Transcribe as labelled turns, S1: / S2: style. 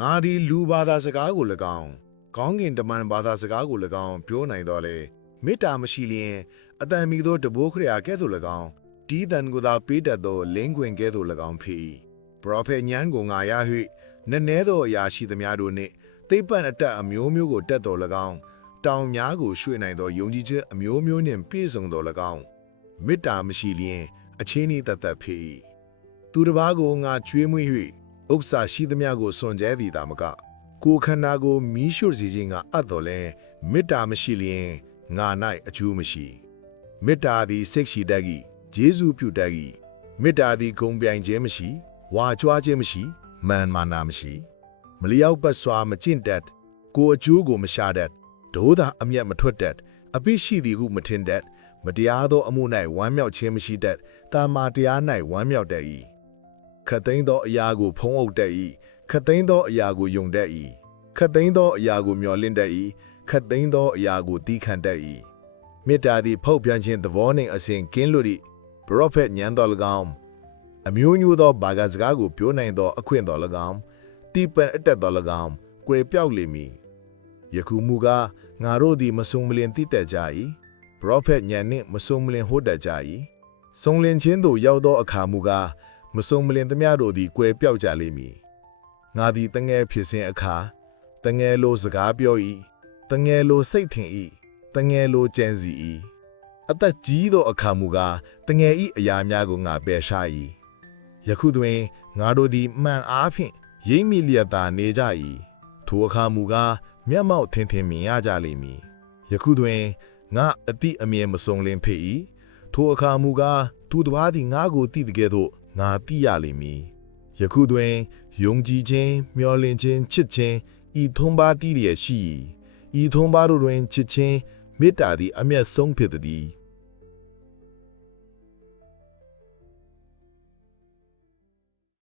S1: ငါသည်လူဘာသာစကားကို၎င်းကောင်းကင်တမန်ဘာသာစကားကို၎င်းပြောနိုင်တော့လေမေတ္တာမရှိလျင်အတန်မီသောတဘိုးခရယာကဲ့သို့၎င်းတီးတန်ကိုသာပေးတတ်သောလင်းခွင်ကဲ့သို့၎င်းဖြစ်၏ပရောဖက်ညံကိုငါရ၍နည်းနည်းသောအရာရှိသမျှတို့နှင့်သိပ္ပံအတက်အမျိုးမျိုးကိုတက်တော်၎င်းတောင်များကိုရွှေ့နိုင်သောယုံကြည်ခြင်းအမျိုးမျိုးနှင့်ပြည့်စုံတော်၎င်းမေတ္တာမရှိလျင်အချင်းဤတတ်တတ်ဖြစ်၏သူတစ်ပါးကိုငါကျွေးမွေး၍ ဥစ္စာရှိသမျှကိုစွန့်ကြဲသည်သာမက ကိုယ်ခန္ဓာကိုမီးရှို့စေခြင်းကအပ်တော်လဲမေတ္တာမရှိလျင်ငါ၌အကျိုးမရှိမေတ္တာသည်စိတ်ရှိတတ်၏ဂျေဇုပြုတတ်၏မေတ္တာသည်ဂုံပြိုင်ခြင်းမရှိဝါကြွားခြင်းမရှိမာန်မာနာမရှိ မလျောက်ပတ်စွာမကျင့်တတ်ကိုယ်အကျိုးကိုမရှာတတ်ဒိုးသာအမျက်မထွက်တတ်အပိရှိသည်ဟုမထင်တတ်မတရားသောအမှု၌ဝမ်းမြောက်ခြင်းမရှိတတ်တာမာတရား၌ဝမ်းမြောက်တတ်၏ ခတ်သိမ်းသောအရာကိုဖုံးအုပ်တတ်၏ခတ်သိမ်းသောအရာကိုယုံတတ်၏ခတ်သိမ်းသောအရာကိုမျှော်လင့်တတ်၏ခတ်သိမ်းသောအရာကိုတီးခံတတ်၏မေတ္တာသည်ဖောက်ပြန်ခြင်းသဘောနှင့်အစဉ်ကင်းလွတ်၏ပရောဖက်ညံတော်၎င်းအမျိုးမျိုးသောဘာသာစကားကိုပြောနိုင်သောအခွင့်တော်၎င်းတီးပန်အတက်တော်၎င်းကွယ်ပြောက်လိမ့်မည်ယခုမူကားငါတို့သည်မဆုံမလင်တိတက်ကြ၏ပရောဖက်ညံနှင့်မဆုံမလင်ဟောတတ်ကြ၏ဆုံလင်ခြင်းသို့ရောက်သောအခါမူကား မဆုံမလင်သမျှတို့သည်ကွယ်ပြောက်ကြလိမ့်မည်ငါသည်တငယ်ဖြစ်စဉ်အခါတငယ်လိုစကားပြော၏တငယ်လိုစိတ်ထင်၏တငယ်လိုကြံစီ၏အသက်ကြီးသောအခါမူကားတငယ်၏အရာများကိုငါပယ်ရှား၏ယခုတွင်ငါတို့သည်မှန်အားဖြင့်ရိမ့်မိလျက်သာနေကြ၏ထိုအခါမူကားမျက်မှောက်ထင်ထင်မြင်ရကြလိမ့်မည်ယခုတွင်ငါအတိအမြင်မစုံလင်ဖြစ်၏ထိုအခါမူကား သူတစ်ပါးသည်ငါကိုတည်တကယ်သို့ငါသိရလိမ့်မည်ယခုတွင်ယုံကြည်ခြင်းမျှော်လင့်ခြင်းချစ်ခြင်းဤထုံးပါးတည်ရရှိ၏ဤထုံးပါးတို့တွင်ချစ်ခြင်းမေတ္တာသည်အမျက်ဆုံးဖြစ်သည်